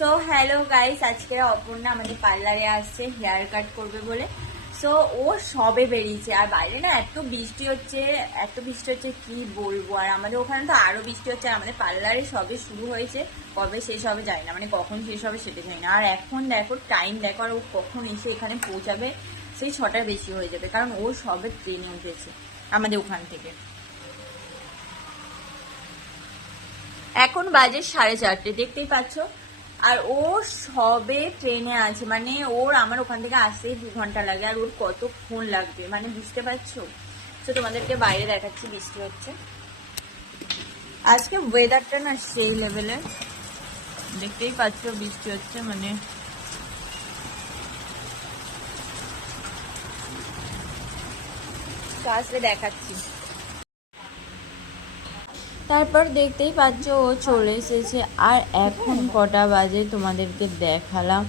So hello guys, আজকে অপর্ণা আমাদের পার্লারে আসছে হেয়ার কাট করবে বলে। সো ও সবে বেরিয়েছে, আর বাইরে না এত বৃষ্টি হচ্ছে, কি বলবো। আর আমাদের ওখানে তো আরো বৃষ্টি হচ্ছে, আর আমাদের পার্লারে সবে শুরু হয়েছে, কবে শেষ হবে জানি না, মানে কখন শেষ হবে সেটা জানি না। আর এখন দেখো টাইম দেখো, আর ও কখন এসে এখানে পৌঁছাবে, সেই 6টার বেশি হয়ে যাবে, কারণ ও সবে ট্রেনে উঠেছে আমাদের ওখান থেকে। এখন বাজে 4:30, দেখতেই পাচ্ছ। আর ও সবে ট্রেনে আছে, মানে ওর আমার ওখান থেকে আসতেই 2 ঘন্টা লাগে, আর ওর কতক্ষণ লাগবে মানে বুঝতে পারছো। তো তোমাদেরকে বাইরে দেখাচ্ছি, বৃষ্টি হচ্ছে আজকে, ওয়েদারটা না সেই লেভেলের, দেখতেই পাচ্ছ বৃষ্টি হচ্ছে, মানে আসলে দেখাচ্ছি। তারপর দেখতেই পাচ্ছ ও চলে এসেছে, আর এখন কটা বাজে তোমাদেরকে দেখালাম।